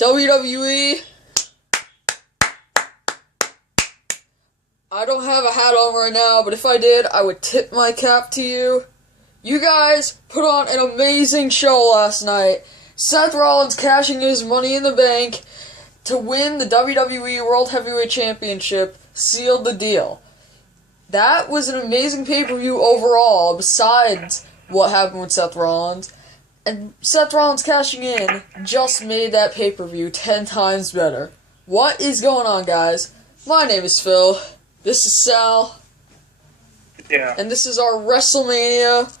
WWE, I don't have a hat on right now, but if I did, I would tip my cap to you. You guys put on an amazing show last night. Seth Rollins cashing his Money in the Bank to win the WWE World Heavyweight Championship sealed the deal. That was an amazing pay-per-view overall, besides what happened with Seth Rollins. And Seth Rollins cashing in just made that pay-per-view 10 times better. What is going on, guys? My name is Phil. This is Sal. Yeah. And this is our WrestleMania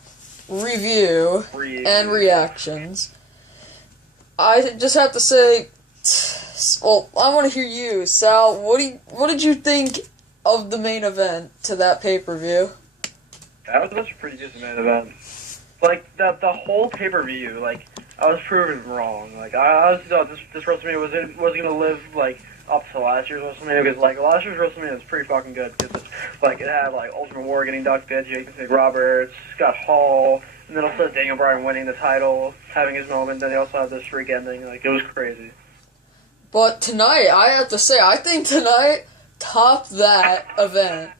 review and reactions. I just have to say, well, I want to hear you, Sal. What did you think of the main event to that pay-per-view? That was a pretty decent main event. Like, the whole pay-per-view, like, I was proven wrong. Like, I honestly thought this WrestleMania wasn't going to live, like, up to last year's WrestleMania, because, like, last year's WrestleMania was pretty fucking good, because, like, it had, like, Ultimate Warrior getting ducked at, Jason St. Roberts, Scott Hall, and then also Daniel Bryan winning the title, having his moment, then they also had this freak ending. Like, it was crazy. But tonight, I have to say, I think tonight topped that event.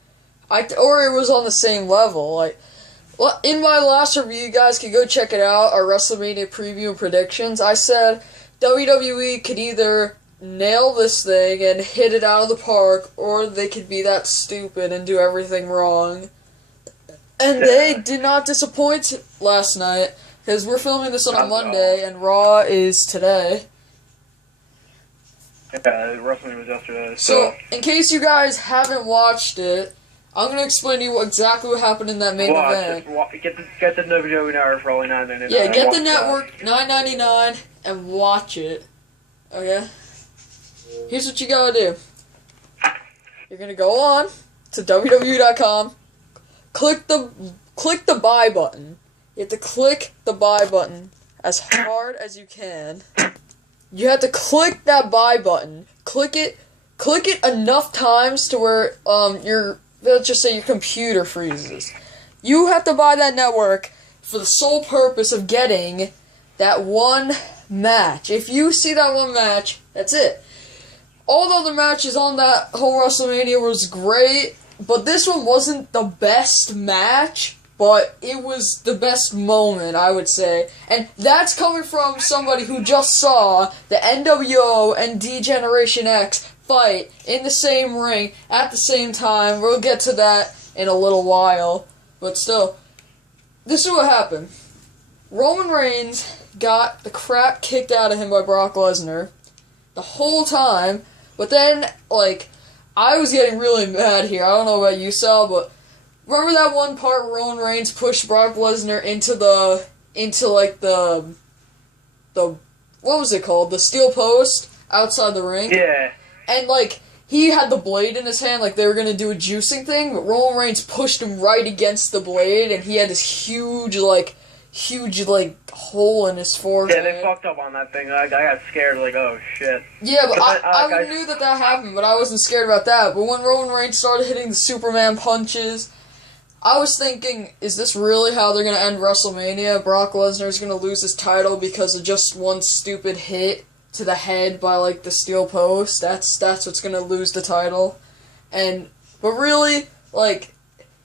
Or it was on the same level. Like, well, in my last review, you guys can go check it out, our WrestleMania preview and predictions. I said WWE could either nail this thing and hit it out of the park, or they could be that stupid and do everything wrong. And they did not disappoint last night, because we're filming this on a Monday, and Raw is today. Yeah, WrestleMania was yesterday. So, in case you guys haven't watched it, I'm going to explain to you exactly what happened in that main event. Get the WWE Network for only $9.99. Yeah, get the network, $9.99, and watch it. Okay? Here's what you gotta do. You're gonna go on to WWE.com, click the buy button. You have to click the buy button as hard as you can. You have to click that buy button. Click it enough times to where let's just say your computer freezes. You have to buy that network for the sole purpose of getting that one match. If you see that one match, that's it. All the other matches on that whole WrestleMania was great, but this one wasn't the best match, but it was the best moment, I would say. And that's coming from somebody who just saw the NWO and D-Generation X fight in the same ring at the same time. We'll get to that in a little while, but still, this is what happened. Roman Reigns got the crap kicked out of him by Brock Lesnar the whole time, but then, like, I was getting really mad here. I don't know about you, Sal, but remember that one part where Roman Reigns pushed Brock Lesnar into the what was it called? The steel post outside the ring? Yeah. And, like, he had the blade in his hand, like they were going to do a juicing thing, but Roman Reigns pushed him right against the blade, and he had this huge hole in his forehead. Yeah, they fucked up on that thing. I got scared, like, oh, shit. Yeah, but I knew that happened, but I wasn't scared about that. But when Roman Reigns started hitting the Superman punches, I was thinking, is this really how they're going to end WrestleMania? Brock Lesnar's going to lose his title because of just one stupid hit to the head by, like, the steel post? That's what's going to lose the title. But really, like,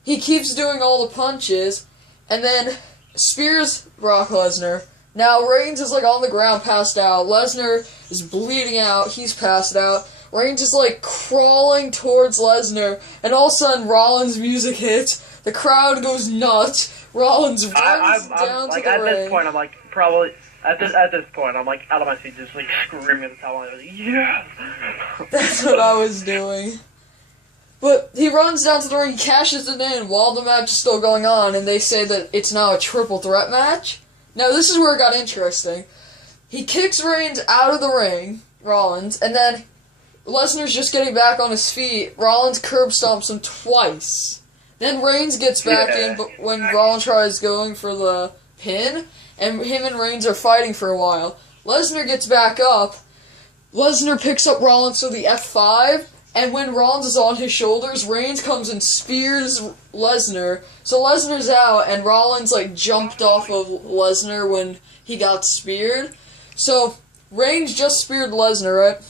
he keeps doing all the punches, and then spears Brock Lesnar. Now Reigns is, like, on the ground, passed out. Lesnar is bleeding out. He's passed out. Reigns is, like, crawling towards Lesnar, and all of a sudden Rollins' music hits. The crowd goes nuts. Rollins runs down to the ring. At this point, I'm like, probably at this point, I'm like out of my seat, just like screaming at the top. I'm like, yes. That's what I was doing. But he runs down to the ring, he cashes it in while the match is still going on, and they say that it's now a triple threat match. Now, this is where it got interesting. He kicks Reigns out of the ring, Rollins, and then Lesnar's just getting back on his feet. Rollins curb stomps him twice. Then Reigns gets back in, but when Rollins tries going for the pin, and him and Reigns are fighting for a while. Lesnar gets back up. Lesnar picks up Rollins to the F5, and when Rollins is on his shoulders, Reigns comes and spears Lesnar. So Lesnar's out, and Rollins, like, jumped off of Lesnar when he got speared. So Reigns just speared Lesnar, right?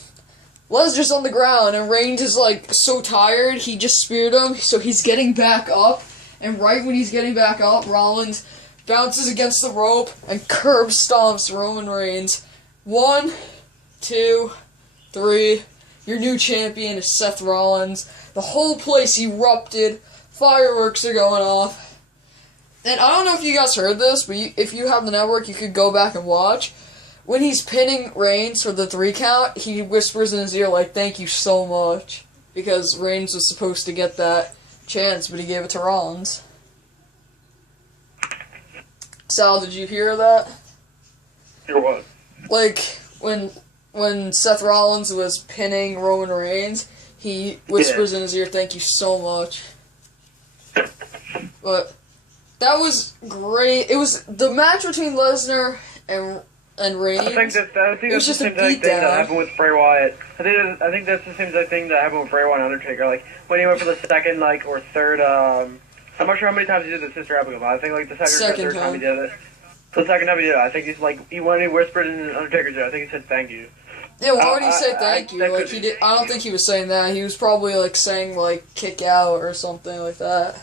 Lesnar's on the ground, and Reigns is, like, so tired, he just speared him, so he's getting back up, and right when he's getting back up, Rollins bounces against the rope and curb stomps Roman Reigns. 1, 2, 3. Your new champion is Seth Rollins. The whole place erupted. Fireworks are going off. And I don't know if you guys heard this, but if you have the network, you could go back and watch. When he's pinning Reigns for the 3 count, he whispers in his ear, like, thank you so much. Because Reigns was supposed to get that chance, but he gave it to Rollins. Sal, did you hear that? Hear what? Like, when Seth Rollins was pinning Roman Reigns, he whispers in his ear, thank you so much. But that was great. It was the match between Lesnar and Reigns. I think that's the same thing that happened with Bray Wyatt. I think that's the same thing that happened with Bray Wyatt and Undertaker. Like, when he went for the second, like, or third, I'm not sure how many times he did the Sister Abigail, but I think, like, the second or third time he did it. The second time he did it, I think he's, like, when he whispered in Undertaker's ear, I think he said thank you. Yeah, why would he say thank you? Like, he did. I don't think he was saying that. He was probably, like, saying, like, kick out or something like that.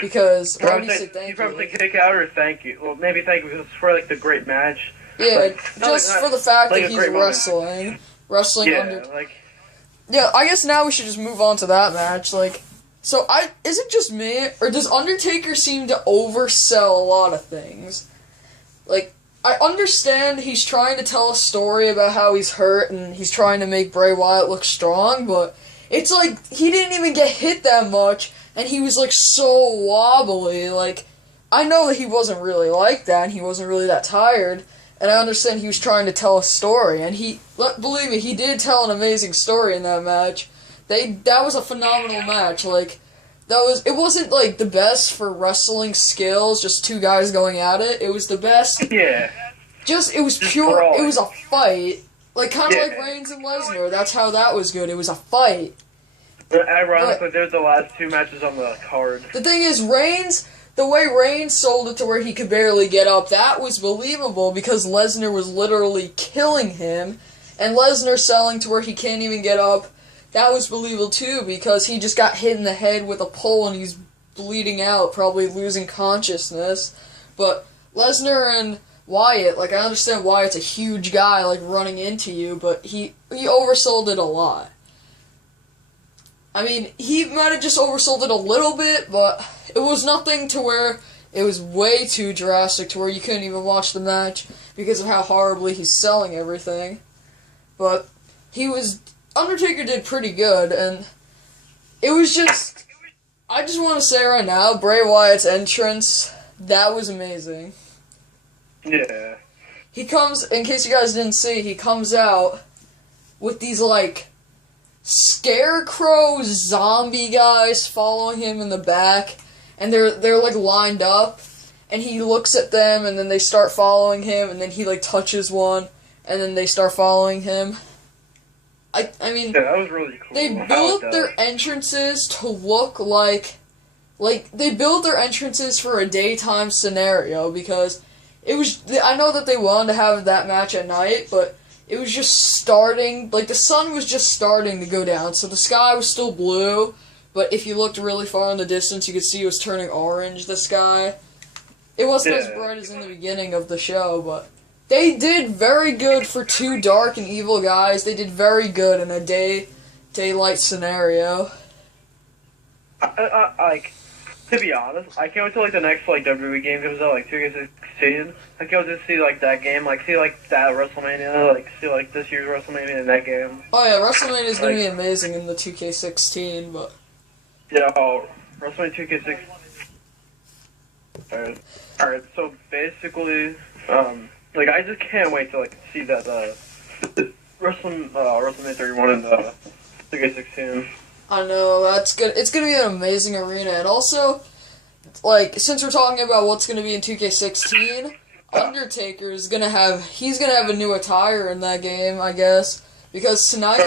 Because, why would he say thank you? He probably said kick out or thank you. Well, maybe thank you because it's for, like, the great match. Yeah, like, just for the fact that he's wrestling. Wrestling under... like... Yeah, I guess now we should just move on to that match, like... So, is it just me, or does Undertaker seem to oversell a lot of things? Like, I understand he's trying to tell a story about how he's hurt, and he's trying to make Bray Wyatt look strong, but it's like, he didn't even get hit that much, and he was, like, so wobbly, like... I know that he wasn't really like that, and he wasn't really that tired, and I understand he was trying to tell a story, and believe me, he did tell an amazing story in that match. That was a phenomenal match, like, it wasn't, like, the best for wrestling skills, just 2 guys going at it, it was the best. Yeah. It was pure, it was a fight, like, kind of like Reigns and Lesnar, that's how that was good, it was a fight. But ironically, they're the last 2 matches on the card. The thing is, the way Reigns sold it to where he could barely get up, that was believable because Lesnar was literally killing him, and Lesnar selling to where he can't even get up, that was believable too because he just got hit in the head with a pole and he's bleeding out, probably losing consciousness. But Lesnar and Wyatt, like, I understand Wyatt's a huge guy, like, running into you, but he oversold it a lot. I mean, he might have just oversold it a little bit, but it was nothing to where it was way too drastic to where you couldn't even watch the match because of how horribly he's selling everything. But Undertaker did pretty good, and it was just, I just want to say right now, Bray Wyatt's entrance, that was amazing. Yeah. He comes, in case you guys didn't see, he comes out with these, like, scarecrow zombie guys following him in the back, and they're like lined up, and he looks at them, and then they start following him, and then he like touches one, and then they start following him. I mean, yeah, that was really cool. They built their entrances to look like they built their entrances for a daytime scenario because it was. I know that they wanted to have that match at night, but it was just starting, like, the sun was just starting to go down, so the sky was still blue, but if you looked really far in the distance, you could see it was turning orange, the sky. It wasn't as bright as in the beginning of the show, but they did very good for 2 dark and evil guys. They did very good in a daylight scenario. Like, to be honest, I can't wait till, like, the next, like, WWE game comes out, like, 2K16. I can't wait to see, like, that game, like, see, like, that WrestleMania, like, see, like, this year's WrestleMania in that game. Oh, yeah, WrestleMania is going to be amazing in the 2K16, but... Yeah, WrestleMania 2K16. Alright, so, basically, like, I just can't wait to, like, see that, WrestleMania 31 in the 2K16. I know, that's good. It's going to be an amazing arena, and also, like, since we're talking about what's going to be in 2K16, Undertaker is going to have, he's going to have a new attire in that game, I guess, because tonight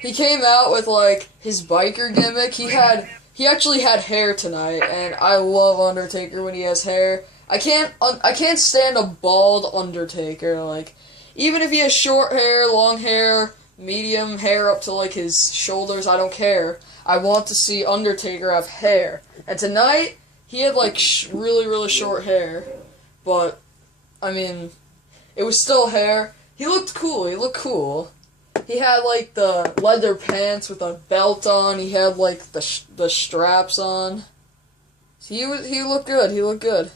he came out with, like, his biker gimmick. He actually had hair tonight, and I love Undertaker when he has hair. I can't stand a bald Undertaker, like, even if he has short hair, long hair, medium hair up to like his shoulders, I don't care. I want to see Undertaker have hair. And tonight, he had like really, really short hair. But, I mean, it was still hair. He looked cool. He had like the leather pants with a belt on. He had like the straps on. He looked good.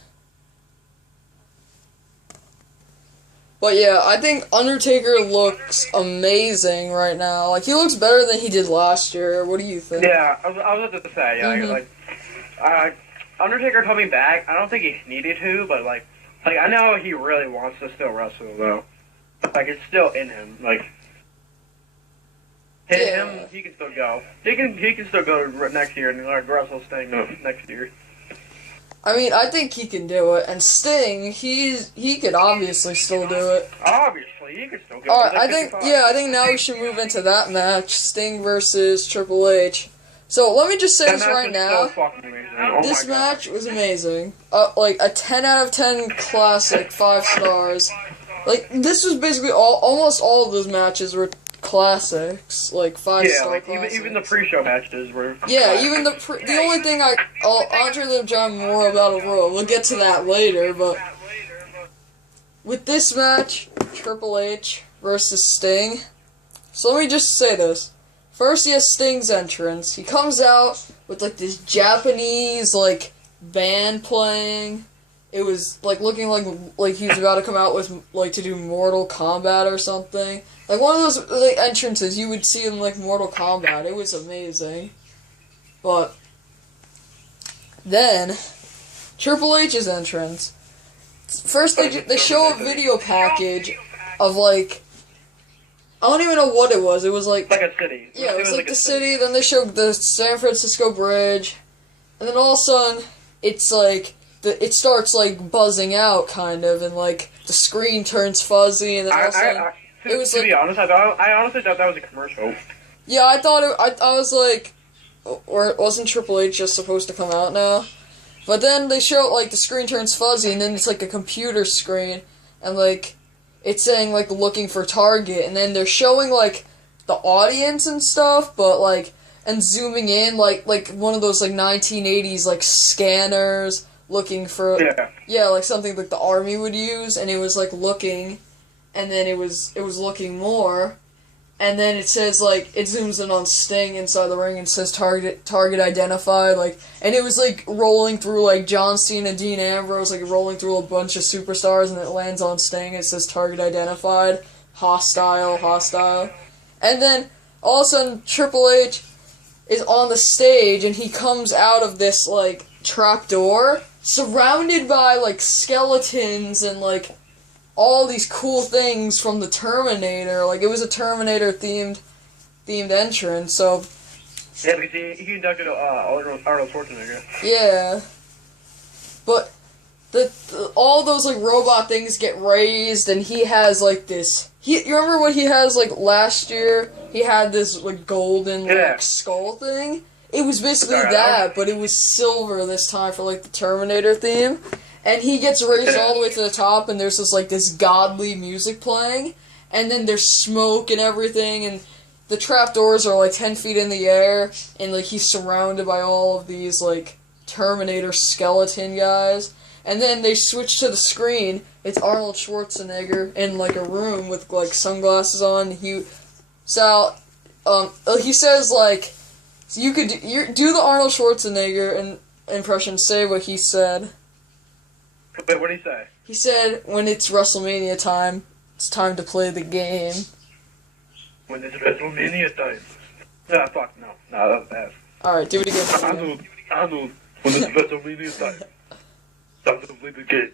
But yeah, I think Undertaker looks amazing right now. Like, he looks better than he did last year. What do you think? Yeah, I was about to say, yeah, Undertaker coming back, I don't think he needed to, but like I know he really wants to still wrestle, though. Like, it's still in him. Like, him, he can still go. He can still go next year and like wrestle Sting next year. I mean, I think he can do it, and Sting, he could obviously still do it. Obviously, he could still do it. Alright, I think now we should move into that match, Sting versus Triple H. So, let me just say this right now. This match was amazing. Like, a 10 out of 10 classic, 5 stars. Like, this was basically almost all of those matches were classics, like 5-star classics. Even the pre-show matches were. Yeah, even the only thing I'll Andre John more about overall. We'll get to that later, but with this match, Triple H versus Sting. So let me just say this. First, he has Sting's entrance. He comes out with like this Japanese like band playing. It was like looking like he was about to come out with like to do Mortal Kombat or something. Like one of those like entrances you would see in like Mortal Kombat. It was amazing. But then Triple H's entrance. First they show a video package of like I don't even know what it was. It was like a city. Yeah, it was like the city. Then they showed the San Francisco Bridge, and then all of a sudden it's like. It starts like buzzing out kind of, and like the screen turns fuzzy, and then also it was to be honest, I honestly thought that was a commercial. Yeah, I thought I was like, or wasn't Triple H just supposed to come out now? But then they show like the screen turns fuzzy, and then it's like a computer screen, and like it's saying like looking for target, and then they're showing like the audience and stuff, but like and zooming in like one of those like 1980s like scanners. Looking for like something like the army would use, and it was like looking, and then it was looking more, and then it says like it zooms in on Sting inside the ring and says target identified, like, and it was like rolling through like John Cena, Dean Ambrose, like rolling through a bunch of superstars, and it lands on Sting. It says target identified, hostile, and then all of a sudden Triple H is on the stage, and he comes out of this like trap door. Surrounded by, like, skeletons and, like, all these cool things from the Terminator. Like, it was a Terminator-themed entrance, so... Yeah, because he inducted Arnold Schwarzenegger. Yeah. But all those, like, robot things get raised, and he has, like, this... You remember what he has, like, last year? He had this, like, golden, like, skull thing? It was basically that, but it was silver this time for, like, the Terminator theme. And he gets raised all the way to the top, and there's just, like, this godly music playing. And then there's smoke and everything, and the trapdoors are, like, 10 feet in the air. And, like, he's surrounded by all of these, like, Terminator skeleton guys. And then they switch to the screen. It's Arnold Schwarzenegger in, like, a room with, like, sunglasses on. He says, like... So you could do the Arnold Schwarzenegger impression, say what he said. But what did he say? He said, when it's Wrestlemania time, it's time to play the game. When it's Wrestlemania time. Nah, fuck, no. Nah, that was bad. Alright, do it again. Arnold, when it's Wrestlemania time, time to play the game.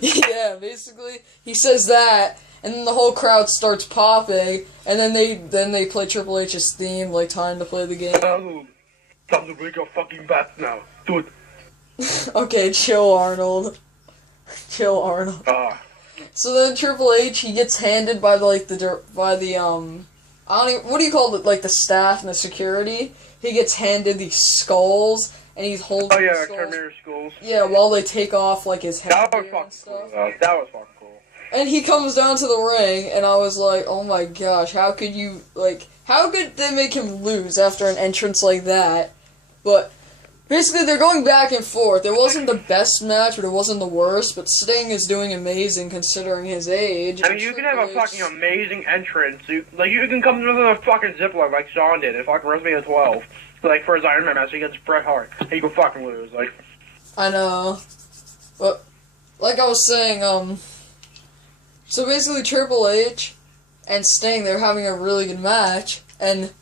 Yeah, basically, he says that, and then the whole crowd starts popping, and then they play Triple H's theme, like time to play the game. Arnold, time to break your fucking back now. Do it. Okay, chill, Arnold. Chill, Arnold. So then Triple H, he gets handed by what do you call it, like the staff and the security? He gets handed these skulls, and he's holding Terminator skulls. Yeah, while they take off, like, his head and stuff. Cool. That was fucking cool. And he comes down to the ring, and I was like, oh my gosh, how could they make him lose after an entrance like that? But basically, they're going back and forth. It wasn't the best match, but it wasn't the worst. But Sting is doing amazing considering his age. I mean, you can have a fucking amazing entrance. You can come through the fucking zipline like Shawn did at fucking WrestleMania 12. Like, for his Iron Man match against Bret Hart. And you can fucking lose. Like, I know. But, like I was saying, so basically Triple H and Sting, they're having a really good match. And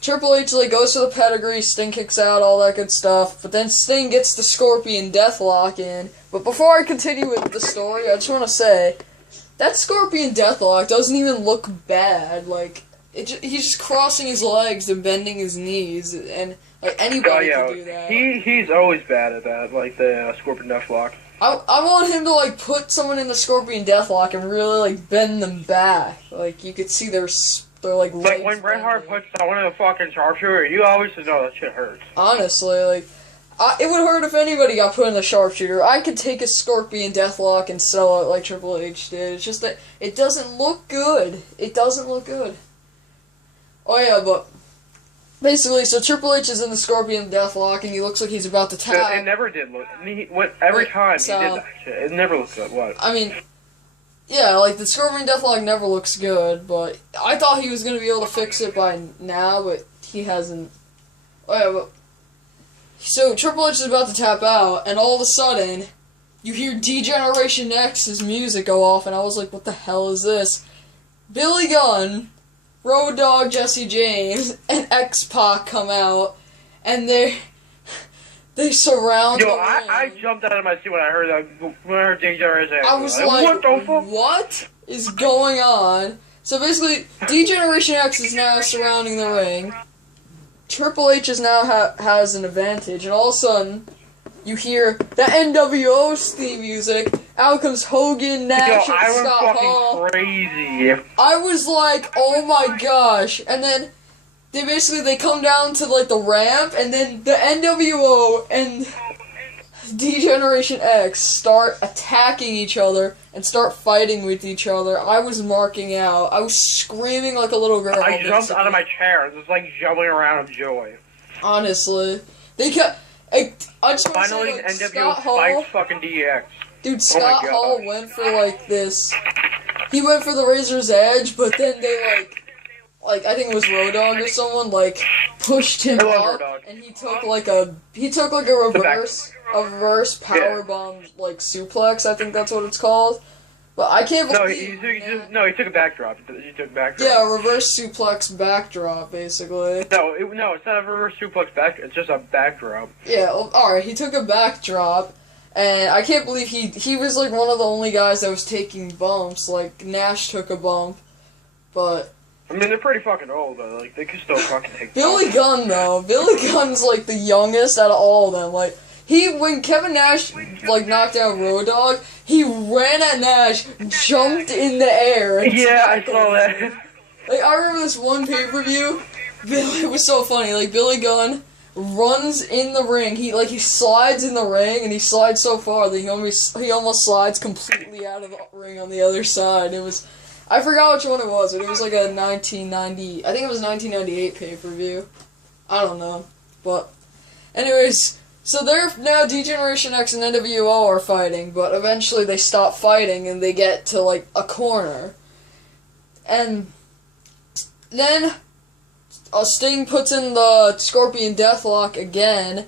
Triple H, like, goes to the pedigree, Sting kicks out, all that good stuff. But then Sting gets the Scorpion Deathlock in. But before I continue with the story, I just want to say, that Scorpion Deathlock doesn't even look bad. Like, he's just crossing his legs and bending his knees, and, like, anybody can do that. He's always bad at that, like, the Scorpion Deathlock. I want him to, like, put someone in the Scorpion Deathlock and really, like, bend them back. Like, you could see they're like when Bret Hart puts someone in a fucking sharpshooter, you always know that shit hurts. Honestly, like, it would hurt if anybody got put in the sharpshooter. I could take a Scorpion Deathlock and sell it like Triple H did. It's just that it doesn't look good. It doesn't look good. Oh yeah, but basically, so Triple H is in the Scorpion Deathlock, and he looks like he's about to tap. It never did look. Every time he did that shit, it never looked good. What? I mean, yeah, like, the Scorpion Deathlock never looks good, but I thought he was going to be able to fix it by now, but he hasn't. Oh, yeah, but so Triple H is about to tap out, and all of a sudden, you hear D-Generation X's music go off, and I was like, what the hell is this? Billy Gunn, Road Dogg Jesse James, and X-Pac come out, and they surround. Yo, I jumped out of my seat when I heard D-Generation X. I was like, what the fuck? What is going on? So basically, D-Generation X is now surrounding the ring. Triple H is now has an advantage, and all of a sudden, you hear the NWO's theme music. Out comes Hogan, Nash, and Scott Hall. Crazy. I was like, oh my gosh. And then they come down to, like, the ramp, and then the NWO and D-Generation X start attacking each other and start fighting with each other. I was marking out. I was screaming like a little girl. I jumped out of my chair. Just, like, jumping around with joy. Honestly. They kept... I just want to Finally, say, like, NWO Scott Hall... fucking DX. Dude, Scott Hall went for, like, this... He went for the Razor's Edge, but then they, like, I think it was Road Dogg or someone, like, pushed him up, and he took like a reverse powerbomb, like, suplex, I think that's what it's called. But I can't believe... he took a backdrop. He took a backdrop. Yeah, a reverse suplex backdrop, basically. No, it's not a reverse suplex backdrop, it's just a backdrop. Yeah, well, alright, he took a backdrop, and I can't believe he was, like, one of the only guys that was taking bumps. Like, Nash took a bump, but... I mean, they're pretty fucking old, though. Like, they could still fucking take Billy Gunn, though. Billy Gunn's, like, the youngest out of all of them. Like, when Kevin Nash, like, knocked out Road Dogg, he ran at Nash, jumped in the air. And yeah, I saw that. Like, I remember this one pay-per-view. It was so funny. Like, Billy Gunn runs in the ring. He slides in the ring, and he slides so far that he almost slides completely out of the ring on the other side. It was... I forgot which one it was, but it was like a 1990... I think it was 1998 pay-per-view. I don't know. But, anyways, so they're now D-Generation X and NWO are fighting, but eventually they stop fighting and they get to, like, a corner. And then Sting puts in the Scorpion Deathlock again,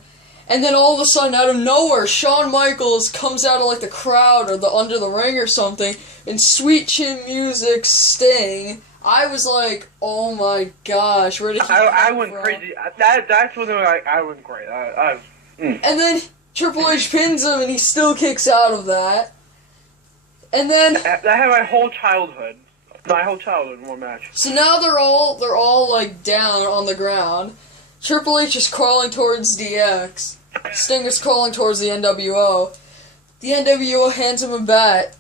and then all of a sudden, out of nowhere, Shawn Michaels comes out of, like, the crowd or the under the ring or something, and sweet chin music, Sting. I was like, oh my gosh, where did he I went from? Crazy. That's when I went crazy. And then Triple H pins him, and he still kicks out of that. And then... That had my whole childhood. My whole childhood in one match. So now they're all, like, down on the ground. Triple H is crawling towards DX. Sting is crawling towards the NWO. The NWO hands him a bat.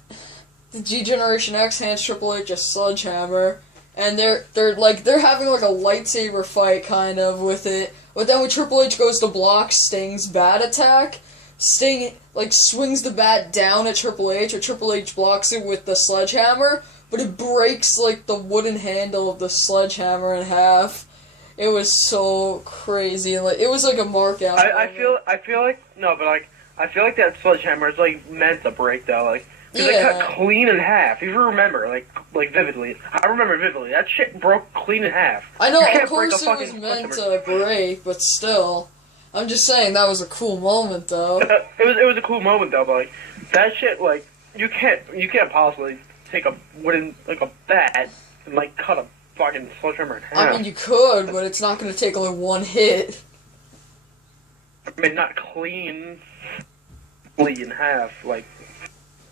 The G-Generation X hands Triple H a sledgehammer. And they're having, like, a lightsaber fight, kind of, with it. But then when Triple H goes to block Sting's bat attack, Sting, like, swings the bat down at Triple H, or Triple H blocks it with the sledgehammer, but it breaks, like, the wooden handle of the sledgehammer in half. It was so crazy, and, like, it was like a mark out. I feel like that sledgehammer is, like, meant to break, though, like, because they cut clean in half. If you remember, like vividly. I remember vividly. That shit broke clean in half. I know, of course it was meant to break, but still. I'm just saying that was a cool moment, though. it was a cool moment, though, but, like, that shit, like, you can't possibly take a wooden, like, a bat and, like, cut a fucking sledgehammer in half. I mean, you could, but it's not going to take only one hit. I mean, not cleanly in half, like,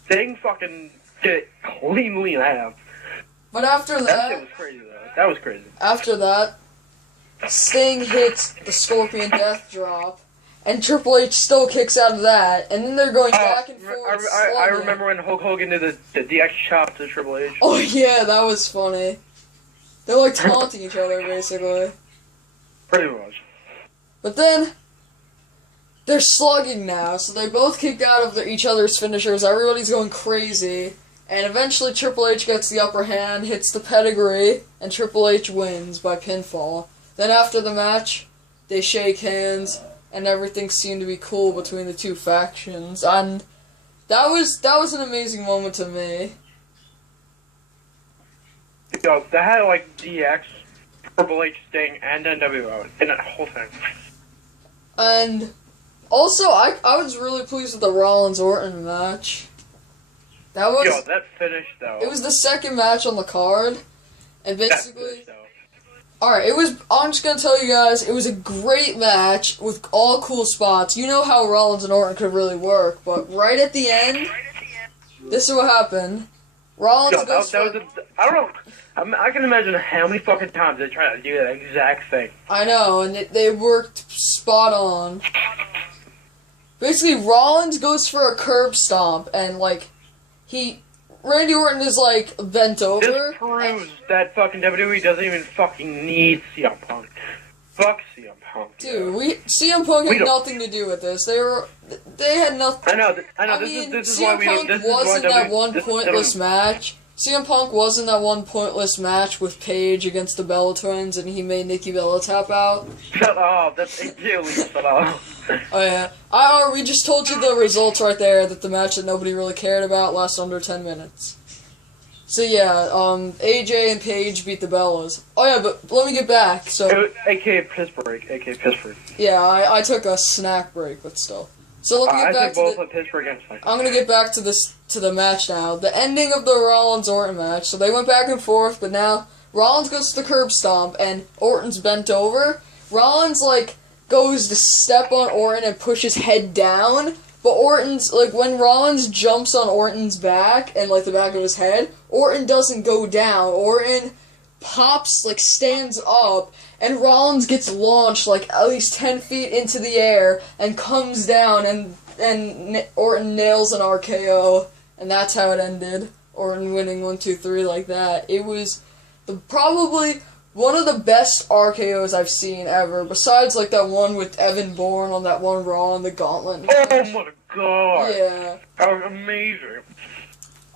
Sting fucking did it cleanly in half. But after that... That shit was crazy, though. That was crazy. After that, Sting hits the Scorpion Death Drop, and Triple H still kicks out of that, and then they're going back and forth. I remember when Hulk Hogan did the DX chop to Triple H. Oh yeah, that was funny. They're like taunting each other, basically. Pretty much. But then, they're slugging now, so they both kick out of each other's finishers, everybody's going crazy, and eventually Triple H gets the upper hand, hits the pedigree, and Triple H wins by pinfall. Then after the match, they shake hands, and everything seemed to be cool between the two factions, and that was an amazing moment to me. Yo, that had, like, DX, Triple H, Sting, and NWO in that whole thing. And also, I was really pleased with the Rollins-Orton match. That finish, though. It was the second match on the card, and basically... Alright, I'm just gonna tell you guys, it was a great match with all cool spots. You know how Rollins and Orton could really work, but right at the end, this is what happened. Rollins goes I don't know. I can imagine how many fucking times they tried to do that exact thing. I know, and they worked spot on. Basically, Rollins goes for a curb stomp, and, like, Randy Orton is, like, bent over. This proves that fucking WWE doesn't even fucking need CM Punk. Fuck CM Punk. Dude, CM Punk had nothing to do with this. They had nothing. I know. This is why we don't. CM Punk wasn't that one pointless match. CM Punk was in that one pointless match with Paige against the Bella Twins, and he made Nikki Bella tap out. Shut up! That's ideally shut up. Oh yeah, we just told you the results right there. That the match that nobody really cared about lasted under 10 minutes. So yeah, AJ and Paige beat the Bellas. Oh yeah, but let me get back. So AKA piss break. Yeah, I took a snack break, but still. So let me get back to I'm gonna get back to the match now. The ending of the Rollins-Orton match. So they went back and forth, but now Rollins goes to the curb stomp, and Orton's bent over. Rollins, like, goes to step on Orton and push his head down, but Orton's, like, when Rollins jumps on Orton's back, and, like, the back of his head, Orton doesn't go down. Orton pops, like, stands up, and Rollins gets launched, like, at least 10 feet into the air, and comes down, and Orton nails an RKO, and that's how it ended. Orton winning 1, 2, 3 like that. It was probably one of the best RKOs I've seen ever, besides, like, that one with Evan Bourne on that one Raw in the Gauntlet match. Oh my god! Yeah. That was amazing.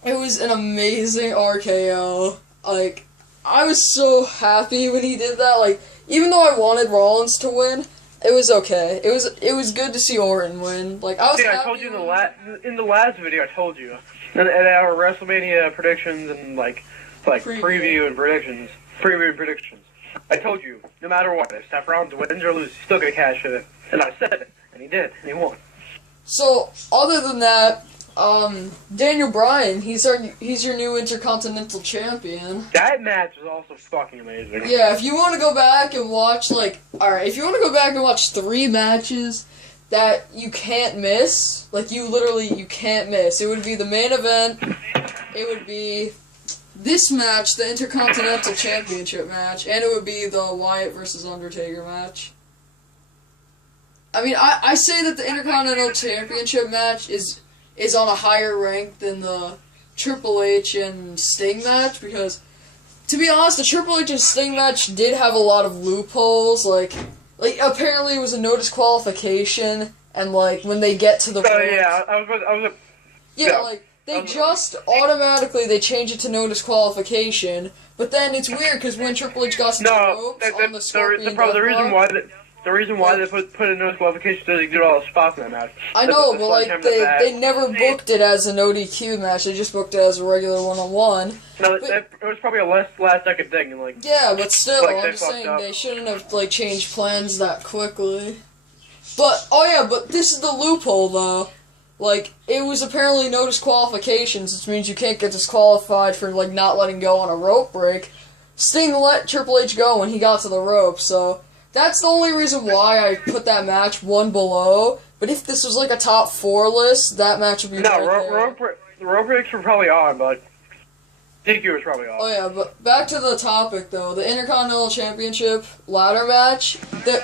It was an amazing RKO. Like, I was so happy when he did that. Like, even though I wanted Rollins to win, it was okay. It was good to see Orton win. Like, I was happy. I told you in the last video. I told you in our WrestleMania predictions and like preview and predictions. I told you, no matter what, if Seth Rollins wins or loses, he's still gonna cash it. And I said it, and he did, and he won. So, other than that, Daniel Bryan, he's your new Intercontinental Champion. That match was also fucking amazing. Yeah, if you want to go back and watch, if you want to go back and watch 3 matches that you can't miss, like, you can't miss, it would be the main event, it would be this match, the Intercontinental Championship match, and it would be the Wyatt vs. Undertaker match. I mean, I say that the Intercontinental Championship match is on a higher rank than the Triple H and Sting match, because, to be honest, the Triple H and Sting match did have a lot of loopholes, like apparently it was a no disqualification, and like when they get to the ropes, yeah, like they just automatically they change it to no disqualification. But then it's weird because when Triple H got to the ropes on the Scorpion the reason why they put a no disqualification is they did all the spots in that match. I know, but like they never booked it as an ODQ match. They just booked it as a regular one-on-one. No, it was probably a last second thing. Like, yeah, but still, like I'm just saying they shouldn't have like changed plans that quickly. But but this is the loophole though. Like it was apparently no disqualifications, which means you can't get disqualified for like not letting go on a rope break. Sting let Triple H go when he got to the rope, so. That's the only reason why I put that match one below. But if this was like a top 4 list, that match would be the rope breaks were probably on, but DQ was probably on. Oh yeah, but back to the topic though. The Intercontinental Championship ladder match.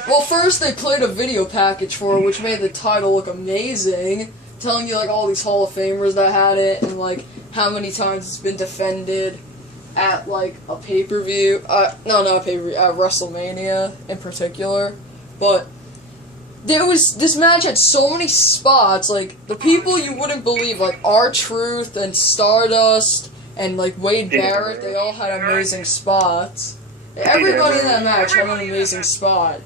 Well, first they played a video package for it, which made the title look amazing, telling you like all these Hall of Famers that had it and like how many times it's been defended. At like a pay-per-view, not a pay-per-view, at WrestleMania in particular, but this match had so many spots, like the people you wouldn't believe, like R-Truth and Stardust and like Wade Barrett, they all had amazing spots. Everybody in that match had an amazing spot.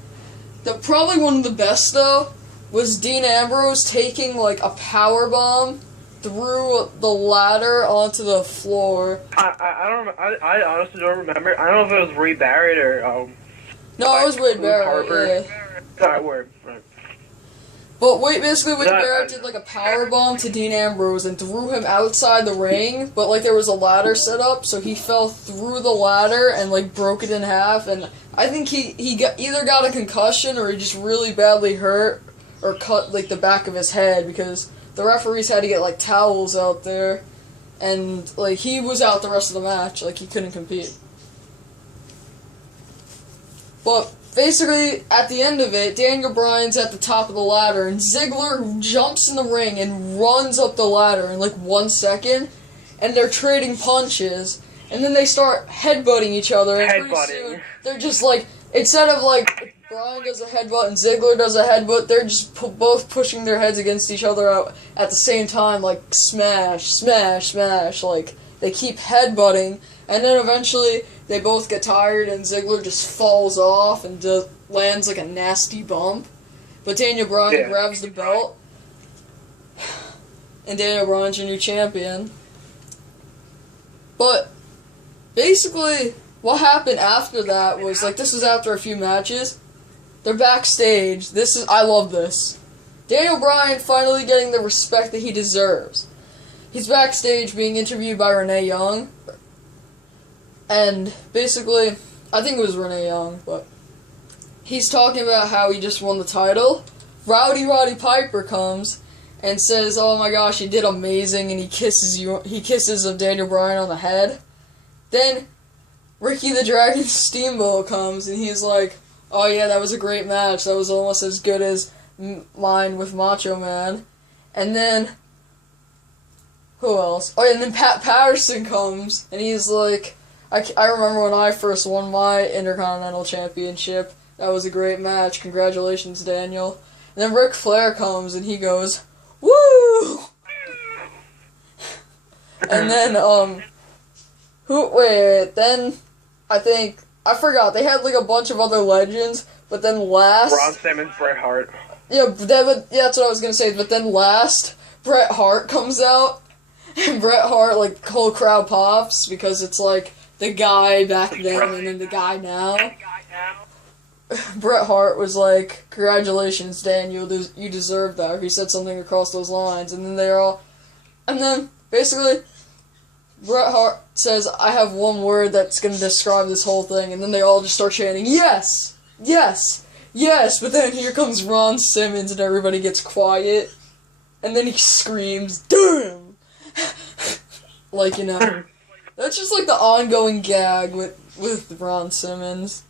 Probably one of the best though was Dean Ambrose taking like a power bomb through the ladder onto the floor. I honestly don't remember. I don't know if it was Wade Barrett or no, it was Wade Barrett. Yeah. Right. But basically Wade Barrett did like a power bomb to Dean Ambrose and threw him outside the ring. But like there was a ladder set up, so he fell through the ladder and like broke it in half. And I think he either got a concussion or he just really badly hurt or cut like the back of his head because. The referees had to get, like, towels out there, and, like, he was out the rest of the match, like, he couldn't compete. But, basically, at the end of it, Daniel Bryan's at the top of the ladder, and Ziggler jumps in the ring and runs up the ladder in, like, 1 second, and they're trading punches, and then they start headbutting each other, and pretty soon, they're just, like, instead of, like... Bryan does a headbutt and Ziggler does a headbutt. They're just both pushing their heads against each other out at the same time, like smash, smash, smash. Like they keep headbutting, and then eventually they both get tired, and Ziggler just falls off and lands like a nasty bump. But Daniel Bryan grabs the belt, and Daniel Bryan's your new champion. But basically, what happened after that was like this was after a few matches. They're backstage. I love this. Daniel Bryan finally getting the respect that he deserves. He's backstage being interviewed by Renee Young. And basically, I think it was Renee Young, but he's talking about how he just won the title. Roddy Piper comes and says, "Oh my gosh, you did amazing," and he kisses of Daniel Bryan on the head. Then Ricky the Dragon Steamboat comes and he's like, "Oh yeah, that was a great match. That was almost as good as mine with Macho Man." And then, who else? Oh yeah, and then Pat Patterson comes, and he's like, I remember when I first won my Intercontinental Championship. That was a great match. Congratulations, Daniel. And then Ric Flair comes, and he goes, "Woo!" And then, then, I forgot, they had, like, a bunch of other legends, but then last... Ron Simmons, Bret Hart. Yeah, that's what I was gonna say, but then last, Bret Hart comes out, and Bret Hart, like, the whole crowd pops, because it's, like, the guy back then, and then the guy now. Bret Hart was like, "Congratulations, Daniel, you deserve that," or he said something across those lines, and then, basically... Bret Hart says, "I have one word that's going to describe this whole thing," and then they all just start chanting, "Yes! Yes! Yes!" But then here comes Ron Simmons, and everybody gets quiet, and then he screams, "Damn!" Like, that's just like the ongoing gag with Ron Simmons.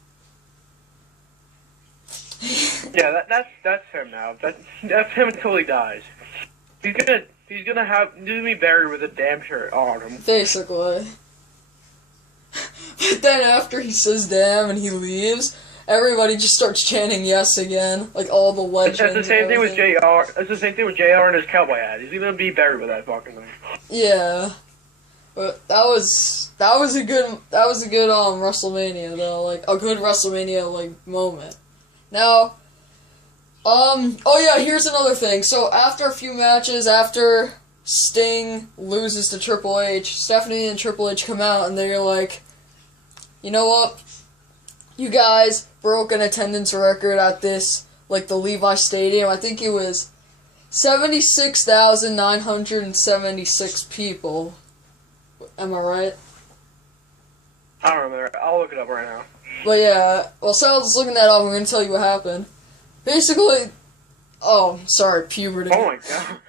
Yeah, that's him now. That's him until he dies. He's gonna be buried with a damn shirt on him. Basically. But then after he says "damn" and he leaves, everybody just starts chanting yes again, like all the legends. It's the same thing with JR. It's the same thing with JR and his cowboy hat. He's gonna be buried with that fucking thing. Yeah, but that was a good WrestleMania though, like a good WrestleMania like moment. Now, oh yeah, here's another thing. So after a few matches, after Sting loses to Triple H, Stephanie and Triple H come out and they're like, you know what? You guys broke an attendance record at this, like the Levi Stadium. I think it was 76,976 people. Am I right? I don't remember. I'll look it up right now. But yeah, well, Sal's looking that up. I'm gonna tell you what happened. Basically, oh, sorry, puberty. Oh my god.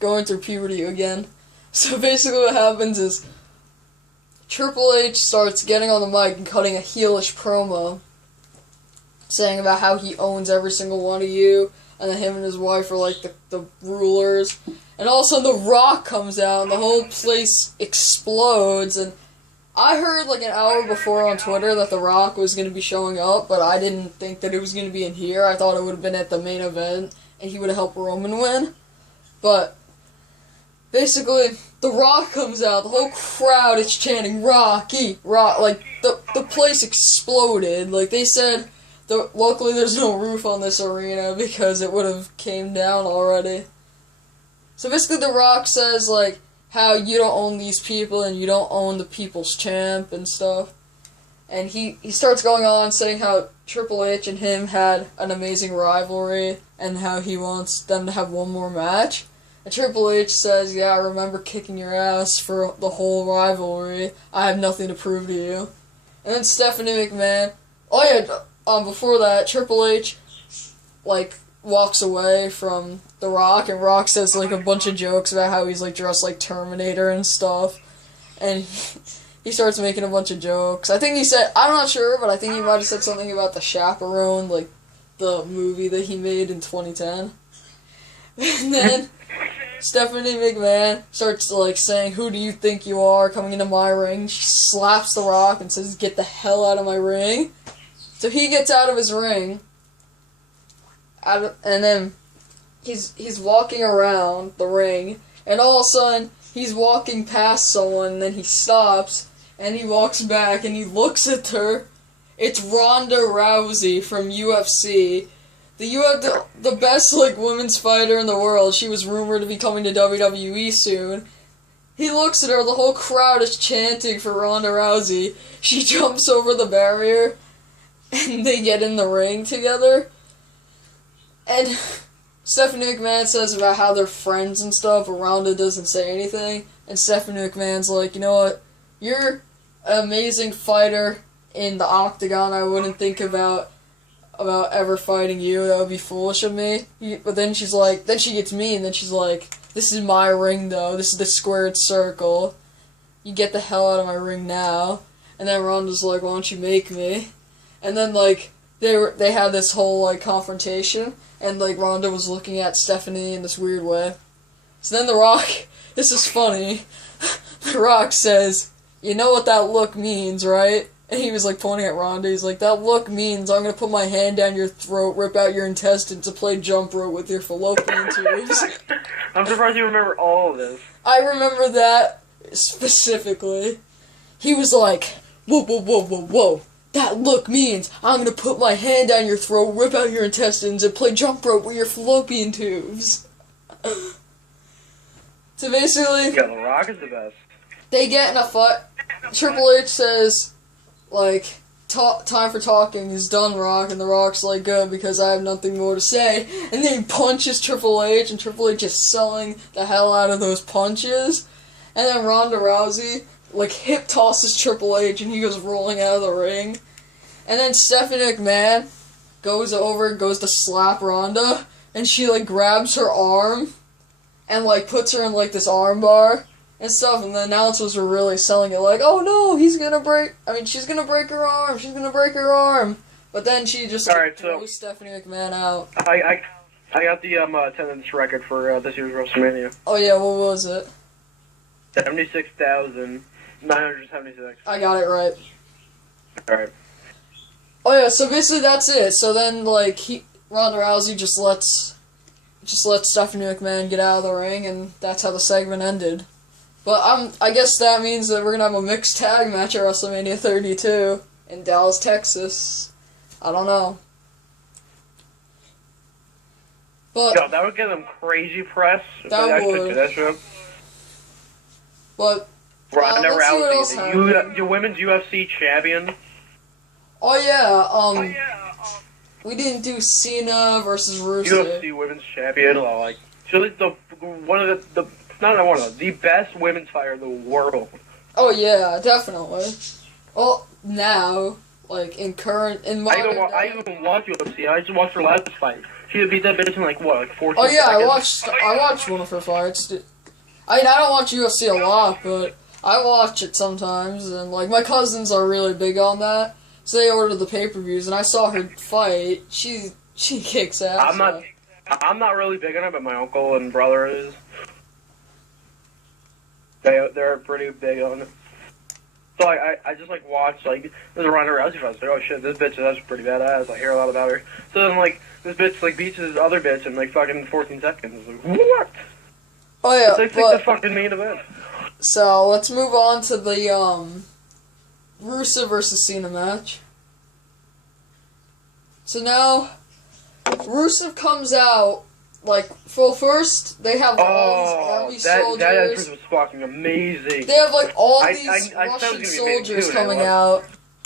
Going through puberty again. So basically what happens is Triple H starts getting on the mic and cutting a heelish promo saying about how he owns every single one of you and that him and his wife are like the rulers. And all of a sudden The Rock comes out and the whole place explodes. And I heard like an hour before on Twitter that The Rock was going to be showing up, but I didn't think that it was going to be in here. I thought it would have been at the main event and he would have helped Roman win. But basically, The Rock comes out, the whole crowd is chanting, Rocky, Rock, like, the place exploded. Like, they said, luckily there's no roof on this arena because it would have came down already. So basically The Rock says, like, how you don't own these people and you don't own the people's champ and stuff. And he starts going on saying how Triple H and him had an amazing rivalry and how he wants them to have one more match. And Triple H says, yeah, I remember kicking your ass for the whole rivalry. I have nothing to prove to you. And then Stephanie McMahon, oh yeah, before that, Triple H, like, walks away from The Rock, and Rock says, like, a bunch of jokes about how he's, like, dressed like Terminator and stuff. And he starts making a bunch of jokes. I think he said, I'm not sure, but I think he might have said something about The Chaperone, like, the movie that he made in 2010. And then Stephanie McMahon starts, like, saying, who do you think you are coming into my ring? She slaps The Rock and says, get the hell out of my ring. So he gets out of his ring, and then he's walking around the ring, and all of a sudden, he's walking past someone, and then he stops, and he walks back, and he looks at her. It's Ronda Rousey from UFC. The best, like, women's fighter in the world. She was rumored to be coming to WWE soon. He looks at her, the whole crowd is chanting for Ronda Rousey. She jumps over the barrier, and they get in the ring together. And Stephanie McMahon says about how they're friends and stuff, but Ronda doesn't say anything. And Stephanie McMahon's like, you know what? You're an amazing fighter in the octagon. I wouldn't think about ever fighting you. That would be foolish of me. But then she's like, then she gets mean, and then she's like, this is my ring though. This is the squared circle. You get the hell out of my ring now. And then Ronda's like, why don't you make me? And then, like, they had this whole, like, confrontation, and, like, Ronda was looking at Stephanie in this weird way. So then The Rock, this is funny, The Rock says, you know what that look means, right? And he was, like, pointing at Ronda. He's like, that look means I'm gonna put my hand down your throat, rip out your intestines, to play jump rope with your fallopian tubes. I'm surprised you remember all of this. I remember that specifically. He was like, whoa, whoa, whoa, whoa, whoa. That look means I'm gonna put my hand down your throat, rip out your intestines, and play jump rope with your fallopian tubes. So basically, yeah, The Rock is the best. They get in a fight. Triple H says, like, time for talking is done, Rock, and The Rock's like, good, because I have nothing more to say. And then he punches Triple H, and Triple H is selling the hell out of those punches. And then Ronda Rousey, like, hip tosses Triple H, and he goes rolling out of the ring. And then Stephanie McMahon goes to slap Ronda, and she, like, grabs her arm, and, like, puts her in, like, this arm bar and stuff, and the announcers were really selling it, like, oh no, she's gonna break her arm, but then she just, like, throws Stephanie McMahon out. I got the attendance record for this year's WrestleMania. Oh yeah, what was it? 76,976. I got it right. Alright. Oh yeah, so basically that's it. So then like Ronda Rousey just lets Stephanie McMahon get out of the ring, and that's how the segment ended. But I guess that means that we're gonna have a mixed tag match at WrestleMania 32 in Dallas, Texas. I don't know. But Yo, that would give them crazy press if That they actually would. do that shit. but Ronda let's see what else Rousey, the women's UFC champion. oh yeah, we didn't do Cena versus Rusev. UFC women's champion. Like, she's like the best women's fighter in the world. Oh yeah, definitely. Well, now like in modern I even watch UFC. I just watched her last fight. She beat that bitch in like 14 Oh yeah, seconds. I watched one of her fights. I mean, I don't watch UFC a lot, but I watch it sometimes, and like my cousins are really big on that, so they order the pay-per-views, and I saw her fight. She kicks ass. I'm not really big on it, but my uncle and brother is. They're pretty big on it. So I just like watch like there's a Ronda Rousey fight. I was like, oh shit, this bitch is pretty badass. I hear a lot about her. So then like this bitch like beats this other bitch in like fucking 14 seconds. Like, what? Oh yeah, It's like the fucking main event. So let's move on to the Rusev versus Cena match. So now Rusev comes out like first they have all these army soldiers. That entrance was fucking amazing. They have like all these I Russian gonna be soldiers too, coming out.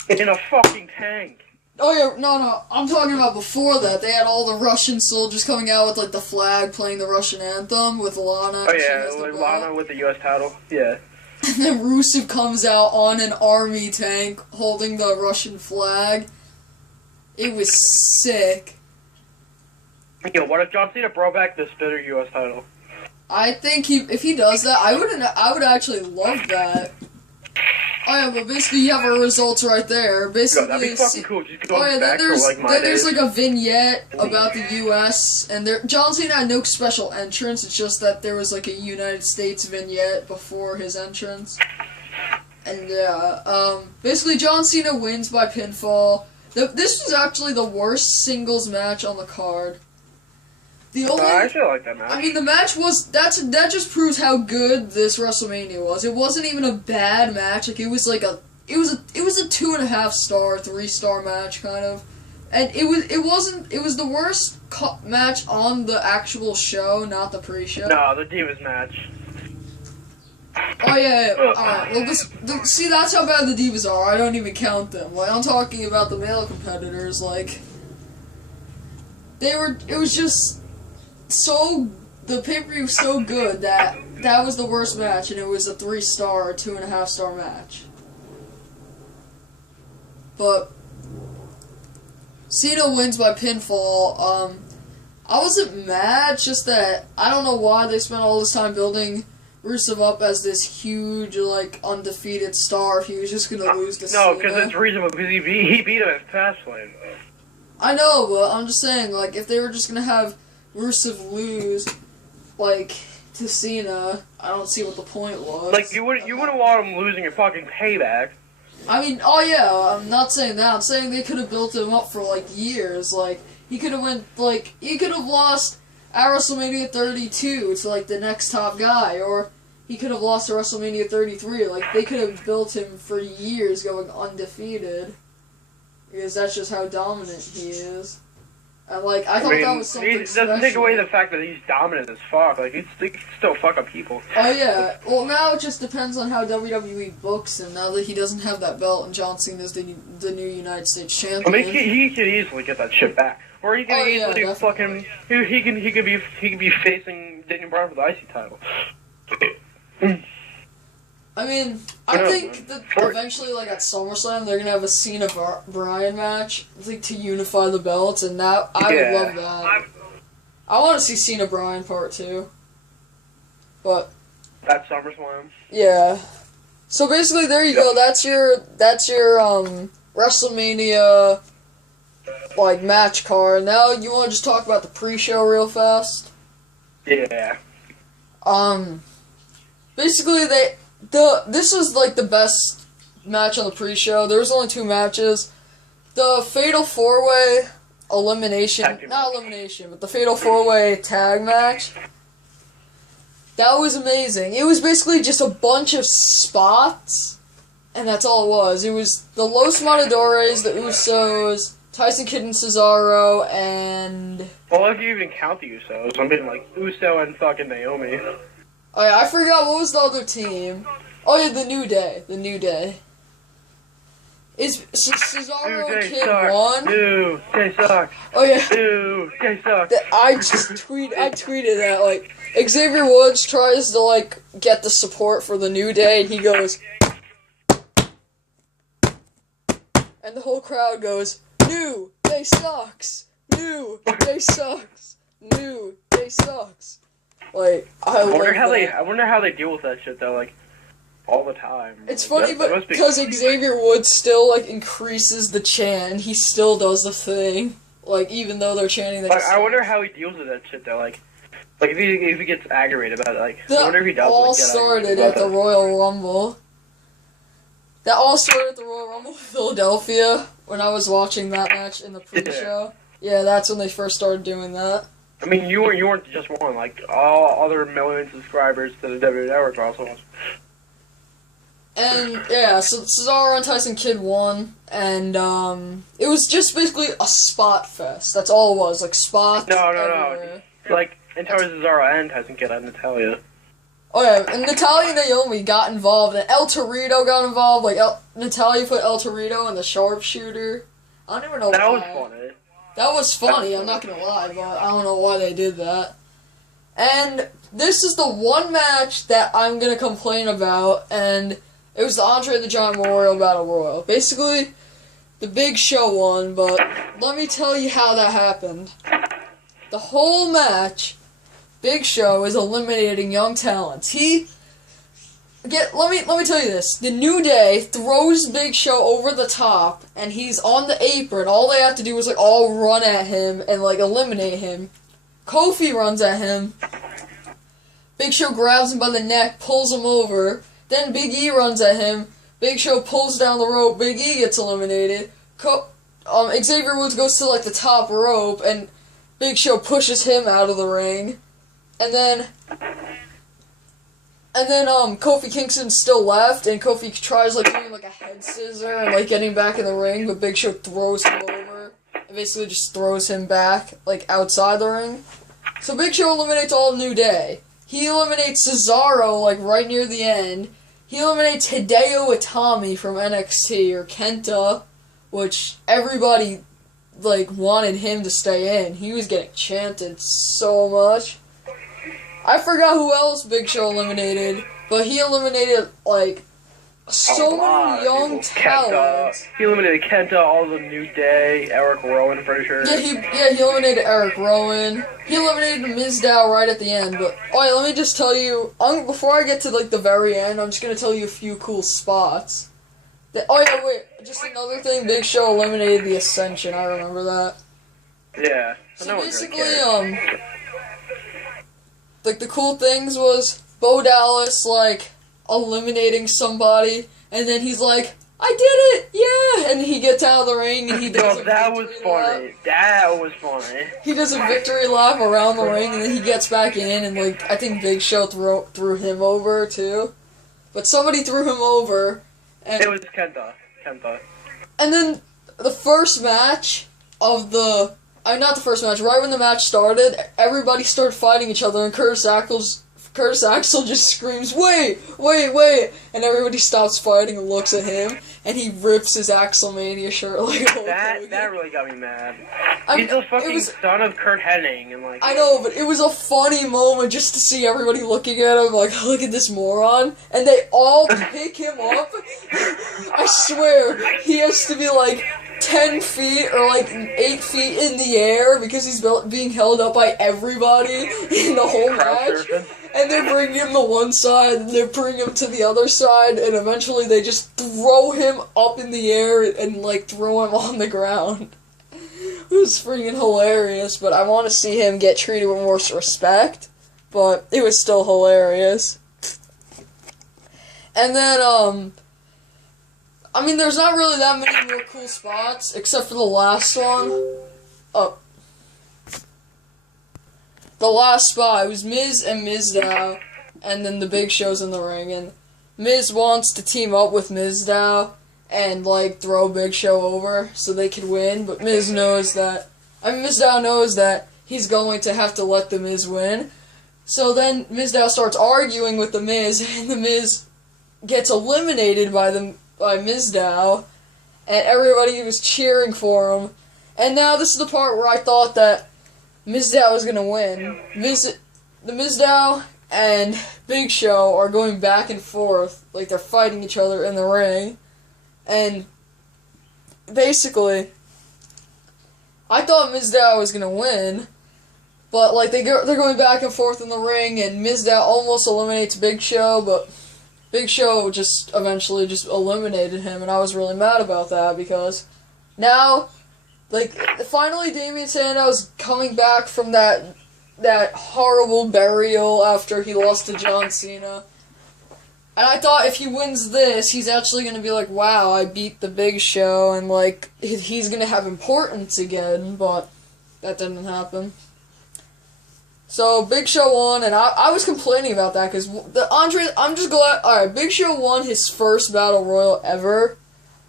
In a fucking tank. Oh yeah, no, I'm talking about before that. They had all the Russian soldiers coming out with like the flag, playing the Russian anthem with Lana. Oh yeah, like Lana with the U.S. title. Yeah. And then Rusev comes out on an army tank holding the Russian flag. It was sick. Yo, what if John Cena brought back the Spitter U.S. title? I think if he does that, I would actually love that. Oh yeah, but basically you have our results right there. Basically, that'd be fucking cool. Just go back there's for, like, my there's days. like a vignette about the U.S. and John Cena had no special entrance. It's just that there was like a United States vignette before his entrance. And yeah, basically John Cena wins by pinfall. This was actually the worst singles match on the card. I actually like that match. I mean, the match was that just proves how good this WrestleMania was. It wasn't even a bad match. Like it was a 2.5 star, 3-star match kind of, and it was the worst match on the actual show, not the pre-show. No, the Divas match. Oh yeah. Alright. Well, see, that's how bad the Divas are. I don't even count them. Like I'm talking about the male competitors. Like it was just. The pay-per-view was so good that was the worst match, and it was a 3-star or 2.5-star match. But Cena wins by pinfall. I wasn't mad, just that I don't know why they spent all this time building Rusev up as this huge, like, undefeated star if he was just gonna lose to Cena. No, because it's reasonable, because he beat him at Fastlane. I know, but I'm just saying, like, if they were just gonna have Rusev lose, like, to Cena, I don't see what the point was. Like, you wouldn't want him losing a fucking Payback. I mean, oh yeah, I'm not saying that. I'm saying they could have built him up for, like, years. Like, he could have lost at WrestleMania 32 to, like, the next top guy, or he could have lost at WrestleMania 33. Like, they could have built him for years going undefeated, because that's just how dominant he is. And, like, I thought that was something special. Doesn't take away the fact that he's dominant as fuck. Like, he can still fuck up people. Oh, yeah. Well, now it just depends on how WWE books him, now that he doesn't have that belt and John Cena's the new United States champion. I mean, he could easily get that shit back. Or he can easily fucking... He could be facing Daniel Bryan for the IC title. I mean, I think that eventually, like, at SummerSlam, they're gonna have a Cena-Bryan match, I think, to unify the belts, and that, I would love that. I want to see Cena-Bryan Part 2. But... At SummerSlam. Yeah. So basically, there you go, that's your WrestleMania, like, match card. Now, you want to just talk about the pre-show real fast? Yeah. Basically, this was, like, the best match on the pre-show. There was only 2 matches. The Fatal 4-Way elimination, not elimination, but the Fatal 4-Way tag match. That was amazing. It was basically just a bunch of spots, and that's all it was. It was the Los Matadores, the Usos, Tyson Kidd and Cesaro, and... Well, if you even count the Usos, I mean, like, Uso and fucking Naomi. Oh yeah, I forgot, what was the other team? Oh yeah, the New Day. The New Day. Is Cesaro and Kidd won? New Day sucks. Oh yeah. New Day sucks. I tweeted that, like, Xavier Woods tries to, like, get the support for the New Day, and he goes... And the whole crowd goes, New Day sucks! New Day sucks! New Day sucks! Like, I wonder how they deal with that shit, though, like, all the time. It's funny, but because Xavier Woods still, like, increases the chant, he still does the thing. Like, even though they're chanting that. Like, I wonder how he deals with that shit, though. Like if he gets aggravated about it. Like, I wonder if he does. That all started at the Royal Rumble. That all started at the Royal Rumble in Philadelphia when I was watching that match in the pre-show. Yeah, that's when they first started doing that. I mean, you weren't just one. Like, all other million subscribers to the WWE Network also. And, yeah, so Cesaro and Tyson Kidd won, and, it was just basically a spot fest. That's all it was, like, spots everywhere. No. Like, until Cesaro and Tyson Kidd and Natalya. Oh, yeah, and Natalya and Naomi got involved, and El Torito got involved. Like, Natalya put El Torito in the sharpshooter. I don't even know why. That was funny. That was funny, I'm not gonna lie, but I don't know why they did that. And this is the one match that I'm gonna complain about, and it was the Andre the Giant Memorial Battle Royal. Basically, the Big Show won, but let me tell you how that happened. The whole match, Big Show is eliminating young talents. Let me tell you this. The New Day throws Big Show over the top, and he's on the apron. All they have to do is, like, all run at him and, like, eliminate him. Kofi runs at him. Big Show grabs him by the neck, pulls him over. Then Big E runs at him. Big Show pulls down the rope. Big E gets eliminated. Xavier Woods goes to, like, the top rope, and Big Show pushes him out of the ring. And then Kofi Kingston's still left, and Kofi tries, like, doing, like, a head scissor and, like, getting back in the ring, but Big Show throws him over, and basically just throws him back, like, outside the ring. So Big Show eliminates all New Day. He eliminates Cesaro, like, right near the end. He eliminates Hideo Itami from NXT, or Kenta, which everybody, like, wanted him to stay in. He was getting chanted so much. I forgot who else Big Show eliminated, but he eliminated, like, so many young talents. He eliminated Kenta, all the New Day, Eric Rowan, I'm pretty sure. Yeah, he eliminated Eric Rowan. He eliminated Mizdow right at the end, but, alright, let me just tell you, before I get to, like, the very end, I'm just gonna tell you a few cool spots. Just another thing, Big Show eliminated the Ascension, I remember that. Yeah. So basically, like, the cool things was Bo Dallas, like, eliminating somebody, and then he's like, I did it! Yeah! And he gets out of the ring, and he does a victory lap. That was funny. He does a victory lap around the ring, and then he gets back in, and, like, I think Big Show threw him over, too. But somebody threw him over, and... It was Kenta. And then, the first match of the... not the first match, right when the match started, everybody started fighting each other, and Curtis Axel just screams, wait, and everybody stops fighting and looks at him, and he rips his Axelmania shirt like that really got me mad. He's the fucking son of Kurt Hennig, and, like... I know, but it was a funny moment just to see everybody looking at him, like, look at this moron, and they all pick him up. I swear, he has to be, like, 10 feet or, like, 8 feet in the air because he's being held up by everybody in the whole match. And they bring him to one side, and they bring him to the other side, and eventually they just throw him up in the air and, like, throw him on the ground. It was freaking hilarious, but I want to see him get treated with more respect, but it was still hilarious. And then, I mean, there's not really that many more cool spots, except for the last one. Oh. The last spot, it was Miz and Mizdow, and then the Big Show's in the ring, and Miz wants to team up with Mizdow and, like, throw Big Show over so they can win, but Mizdow knows that he's going to have to let the Miz win. So then Mizdow starts arguing with the Miz, and the Miz gets eliminated by Mizdow, and everybody was cheering for him. And now this is the part where I thought that Mizdow was gonna win. The Mizdow and Big Show are going back and forth, like they're fighting each other in the ring. And basically, I thought Mizdow was gonna win, but like they're going back and forth in the ring, and Mizdow almost eliminates Big Show, but Big Show just eventually just eliminated him, and I was really mad about that because now, like, finally Damien Sandow's coming back from that horrible burial after he lost to John Cena. And I thought if he wins this, he's actually going to be like, wow, I beat the Big Show, and, like, he's going to have importance again, but that didn't happen. So, Big Show won, and I was complaining about that, because I'm just glad, alright, Big Show won his first Battle Royal ever,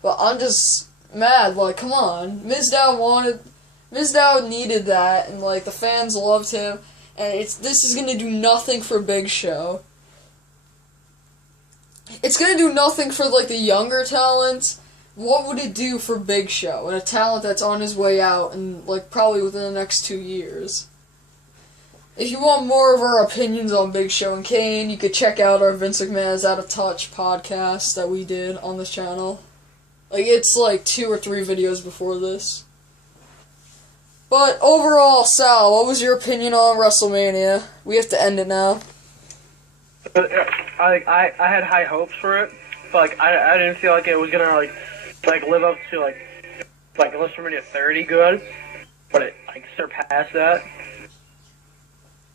but I'm just mad, like, come on, Mizdow needed that, and, like, the fans loved him, and this is gonna do nothing for Big Show. It's gonna do nothing for, like, the younger talents. What would it do for Big Show, and a talent that's on his way out, and, like, probably within the next 2 years? If you want more of our opinions on Big Show and Kane, you could check out our Vince McMahon's Out of Touch podcast that we did on this channel. Like, it's like 2 or 3 videos before this. But overall, Sal, what was your opinion on WrestleMania? We have to end it now. I had high hopes for it, but like I didn't feel like it was gonna like live up to like WrestleMania 30 good, but it like surpassed that.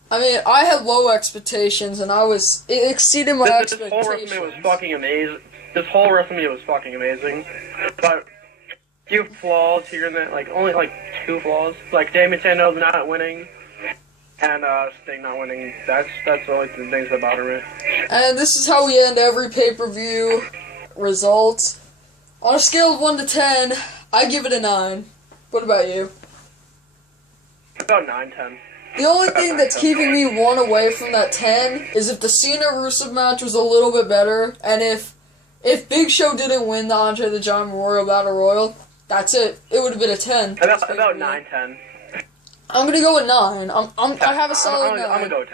I mean, I had low expectations, and it exceeded my expectations. This whole WrestleMania was fucking amazing. This whole WrestleMania was fucking amazing. But a few flaws here and there, like only like 2 flaws. Like Damien Sandow's not winning, and Sting not winning. That's the only 2 things that bother me. And this is how we end every pay-per-view result. On a scale of 1 to 10, I give it a 9. What about you? About 9, 10. The only thing that's keeping me 1 away from that 10 is if the Cena-Rusev match was a little bit better, and if Big Show didn't win the Andre the Giant Memorial Battle Royal, that's it. It would have been a 10. About 9, 10. I'm gonna go with 9. I have a solid 9. I'm gonna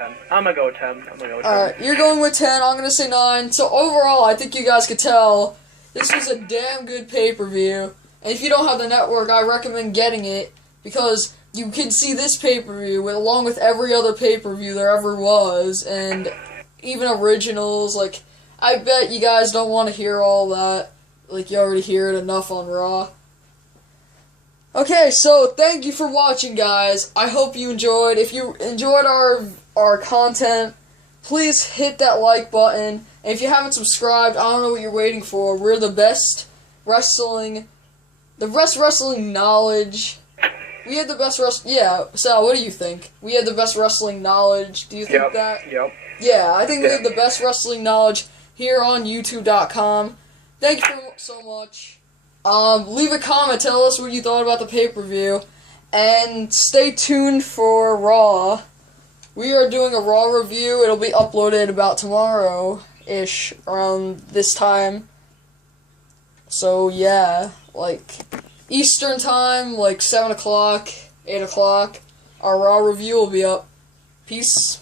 go 10. Alright, you're going with 10. I'm gonna say 9. So overall, I think you guys could tell this was a damn good pay-per-view. And if you don't have the network, I recommend getting it because you can see this pay-per-view along with every other pay-per-view there ever was, and even originals. Like, I bet you guys don't want to hear all that. Like, you already hear it enough on Raw. Okay, so thank you for watching, guys. I hope you enjoyed. If you enjoyed our content, please hit that like button. And if you haven't subscribed, I don't know what you're waiting for. We're the best wrestling knowledge. We had the best yeah, Sal, what do you think? We had the best wrestling knowledge. Do you think that? Yep. Yeah, I think we have the best wrestling knowledge here on YouTube.com. Thank you so much. Leave a comment, tell us what you thought about the pay-per-view, and stay tuned for Raw. We are doing a Raw review. It'll be uploaded about tomorrow-ish, around this time. So, yeah, like Eastern time, like 7 o'clock, 8 o'clock, our Raw review will be up. Peace.